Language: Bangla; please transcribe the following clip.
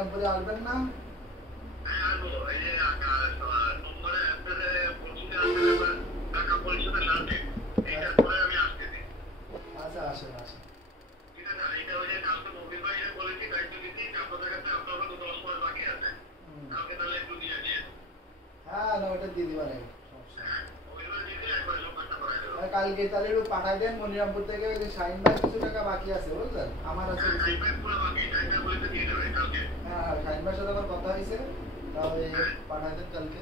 মনিরামপুরে আসবেন না? আচ্ছা, আসেন আসেন। হ্যাঁ না, ওটা দিয়ে দিবা নাই, সমস্যা নেই। কালকে তাহলে একটু পাঠাই দেন মনিরামপুর থেকে, ওই যে শাহিন ভাই কিছু টাকা বাকি আছে বুঝলেন, আমার আছে কিছু। হ্যাঁ শাহিন ভাইয়ের সাথে আমার কথা হয়েছে, তাহলে পাঠাই দেন কালকে।